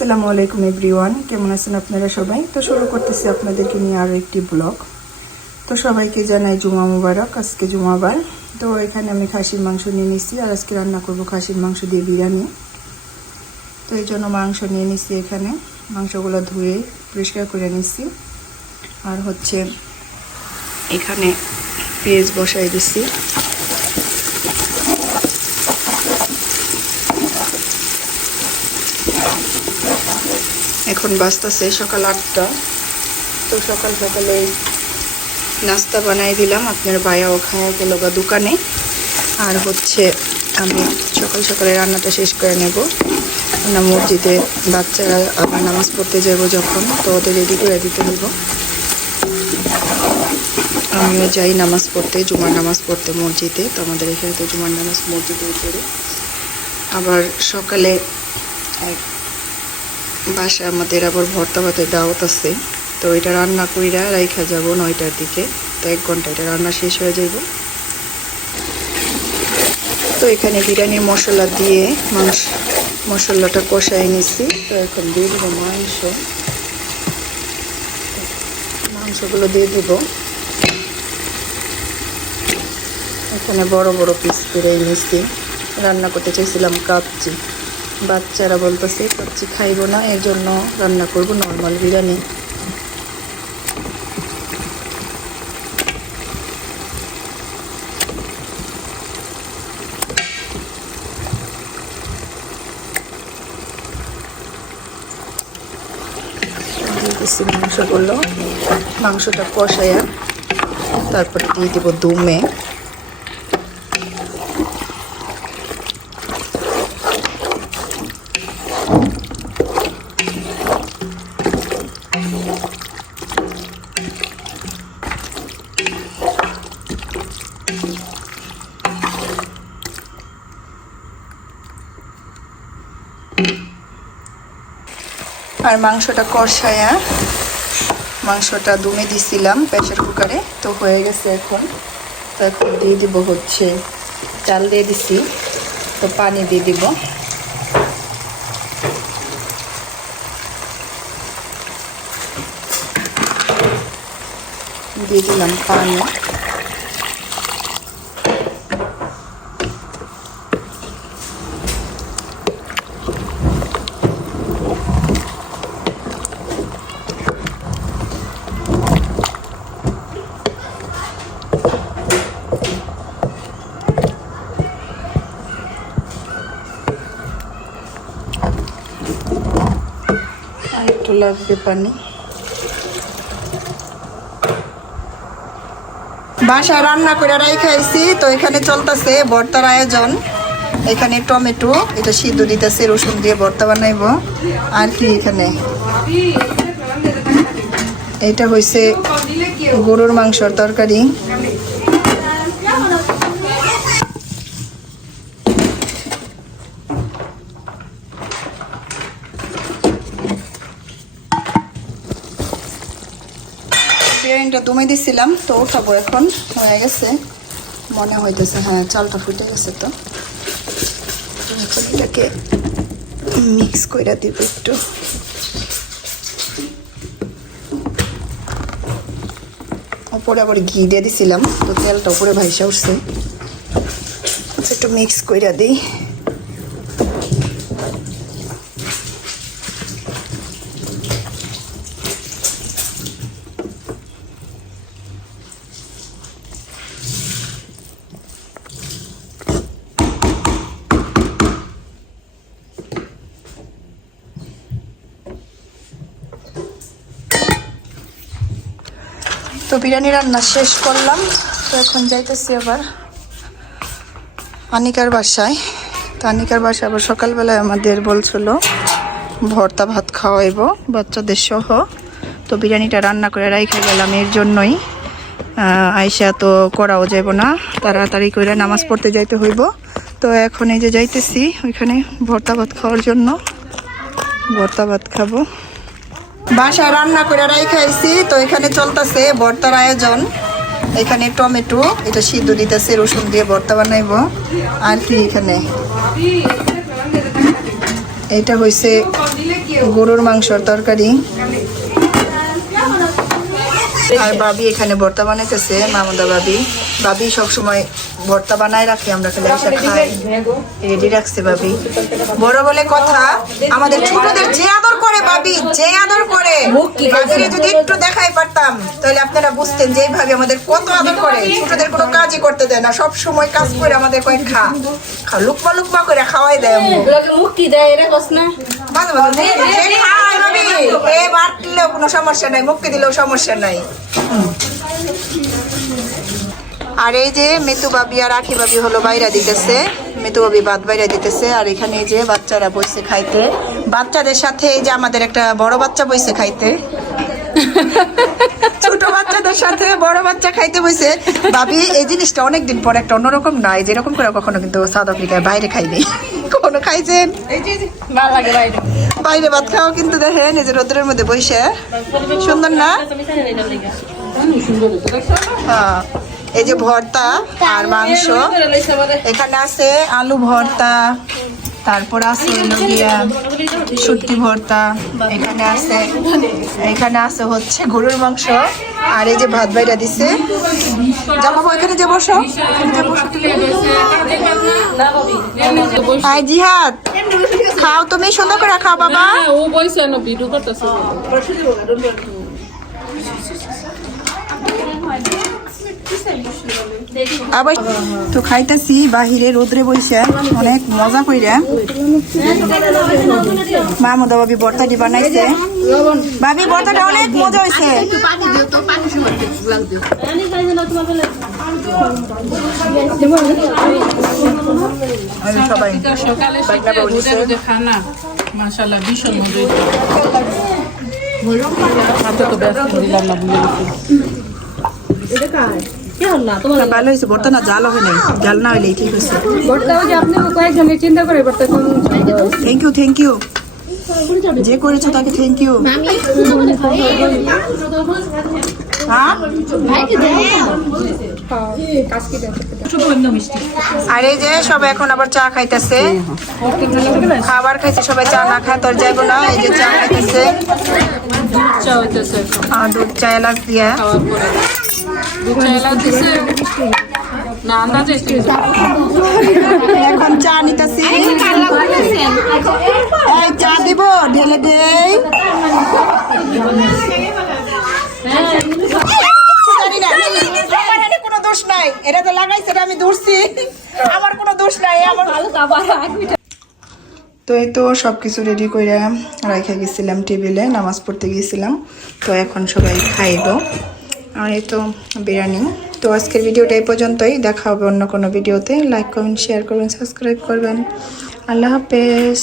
আসসালামু আলাইকুম এভরিওয়ান, কেমন আছেন আপনারা সবাই? তো শুরু করতেছি আপনাদেরকে নিয়ে আরও একটি ব্লগ। তো সবাইকে জানাই জুমা মুবারক। আজকে জুমাবার। তো এখানে আমি খাসির মাংস নিয়ে নিচ্ছি, আর আজকে রান্না করব খাসির মাংস দিয়ে বিরিয়ানি। তো এই জন্য মাংস নিয়ে নিচ্ছি। এখানে মাংসগুলো ধুয়ে পরিষ্কার করে নিচ্ছি। আর হচ্ছে এখানে পেঁয়াজ বসাই দিচ্ছি। এখন বাজতেছে সকাল 8টা। তো সকাল সকালে নাস্তা বানাই দিলাম, আপনার ভাইয়াও খাওয়া গেল বা দোকানে। আর হচ্ছে আমি সকাল সকালে রান্নাটা শেষ করে নেব না, মসজিদে বাচ্চারা আবার নামাজ পড়তে যাব যখন, তো ওদের রেডি করে দিতে হইব। আমিও যাই নামাজ পড়তে, জুমার নামাজ পড়তে মসজিদে। তো আমাদের এখানে তো জুমার নামাজ মসজিদে পড়ে। আবার সকালে বাসায় আমাদের আবার ভর্তা ভাতের দাওয়াত আছে, তো এটা রান্না কইরা রাইখা যাব 9টার দিকে। তো 1 ঘন্টা এটা রান্না শেষ হয়ে যাইব। তো এখানে বিরিয়ানির মশলা দিয়ে মশলাটা কষাই নিছি। তো এখন দিয়ে দেবো মাংসগুলো দিয়ে দেবো। এখানে বড় বড় পিস করে নিছি। রান্না করতে চাইছিলাম কাচ্চি, বাচ্চারা বলতেছে কাচ্চি খাইব না, এর জন্য রান্না করব নর্মাল বিরিয়ানি। মাংসটা কষাইয়া তারপরে দিয়ে দেব দমে। আর মাংসটা কষায়া মাংসটা দমে দিছিলাম প্রেসার কুকারে, তো হয়ে গেছে এখন। তো এখন দিয়ে দিব হচ্ছে চাল দিয়ে দিছি, তো পানি দিয়ে দিব। দিয়ে দিলাম পানি। একটু লাগবে পানি। বাসায় রান্না করে রাইখাইছি, তো এখানে চলতেছে ভর্তার আয়োজন। এখানে টমেটো এটা সিদ্ধ দিতেছে, রসুন দিয়ে ভর্তা বানাইব। আর কি এখানে এটা হয়েছে গরুর মাংসর তরকারি। বিরিয়ানিটা দমে দিছিলাম, তো উঠাবো এখন। হয়ে গেছে মনে হইতেছে, হ্যাঁ চালটা ফুটে গেছে। তো এটাকে মিক্স করে দিব একটু। উপরে আবার ঘি দিয়ে দিছিলাম, তো তেলটা উপরে ভাইসা উঠছে। একটু মিক্স করে দিই। তো বিরিয়ানি রান্না শেষ করলাম। তো এখন যাইতেছি আবার আনিকার বাসায়। তো আনিকার বাসায় আবার সকালবেলায় আমাদের বলছিল ভর্তা ভাত খাওয়াইব বাচ্চাদের সহ। তো বিরিয়ানিটা রান্না করে রাইখা গেলাম এর জন্যই। আইসা তো করাও যাব না, তাড়াতাড়ি করে নামাজ পড়তে যাইতে হইব। তো এখন এই যে যাইতেছি ওইখানে ভর্তা ভাত খাওয়ার জন্য। ভর্তা ভাত খাবো। বাসায় রান্না করে রাইখাইছি, তো এখানে চলতেছে ভর্তার আয়োজন। এখানে টমেটো এটা সিদ্ধ দিতেছে, রসুন দিয়ে ভর্তা বানাইব। আর কি এখানে এটা হয়েছে গরুর মাংসর তরকারি। আর ভাবি এখানে ভর্তা বানাইতেছে, মামুদা ভাবি। ভাবি সবসময় ভর্তা বানায় রাখে, আমরা খালি এসে খাই। রেডি রাখছে ভাবি। বড় বলে কথা, আমাদের ছোটদের যে আদর করে ভাবি, যে আদর করে, ভাবিরে যদি একটু দেখাই পারতাম তাহলে আপনারা বুঝতেন যে এইভাবে আমাদের কত আদর করে। ছোটদের কোনো কাজই করতে দেয় না, সব সময় কাজ করে আমাদের কয়েক খা লুকমা লুকমা করে খাওয়াই দেয়। মুখ কি দেয় এরা কস না, মাঝে মাঝে যে খায় ভাবি, এ বাটলেও কোনো সমস্যা নাই, মুখকে দিলেও সমস্যা নাই। আর এই যে মিতু ভাবি আর আখি ভাবি হলো বাইরা দিতেছে, মিতু ভাবি ভাত বাইরা দিতেছে। আর এখানে এই যে বাচ্চারা বসে খাইতে, বাচ্চাদের সাথে এই যে আমাদের একটা বড় বাচ্চা বসে খাইতে, ছোট বাচ্চাদের সাথে বড় বাচ্চা খাইতে বসে। ভাবি এই জিনিসটা অনেকদিন পর একটা অন্যরকম নয়, যেরকম করে কখনো কিন্তু সাউথ আফ্রিকায় বাইরে খাইনি। কখনো খাইছেন? ভালো লাগে বাইরে বাইরে ভাত খাওয়া কিন্তু দেখেন এই যে রোদ্রের মধ্যে বসে, সুন্দর না? হ্যাঁ, এই যে ভর্তা আর মাংস, এখানে আছে আলু ভর্তা, তারপর আছে শুটকি ভর্তা, এখানে আছে হচ্ছে গরুর মাংস। আর এই যে ভাত বাইরা দিছে। যাবো এখানে যে বসো, জিহাদ খাও, তুমি সুন্দর করে খাও বাবা। আবার তো খাইতেছি বাহিরে রোদ্রে বইসে, অনেক মজা কইরা। মামুদা ভাবি ভর্তাটি বানাইছে, ভাবি ভর্তাটা অনেক মজা হয়েছে। সবাই খানা মাশাআল্লাহ ভীষণ মজা। ভালো হয়েছে ভর্তা, না জাল হয় নাই, জাল না হইলে ঠিক হয়েছে। থ্যাংক ইউ, থ্যাংক ইউ, যে করেছো তাকে থ্যাংক ইউ। আর এই যে সবাই এখন আবার চা খাইতেছে, খাবার খাইছে সবাই, চা না খায় তোর যাইবো না। এই যে চা খাইতেছে, দুধ চা এলাচ দিয়া এখন চা নিতেছি। চা দিব, ঢেলে দেই। কোনো দোষ নাই, এটা তো লাগাইছে, আমি ধরছি, আমার কোনো দোষ নাই। আমার তো এই তো সবকিছু রেডি করে রাখা গেছিলাম টেবিলে, নামাজ পড়তে গিয়েছিলাম। তো এখন সবাই খাইব। আর এই তো বিরিয়ানি। তো আজকের ভিডিওটা এই পর্যন্তই, দেখা হবে অন্য কোনো ভিডিওতে। লাইক কমেন্ট শেয়ার করবেন, সাবস্ক্রাইব করবেন। আল্লাহ হাফেজ।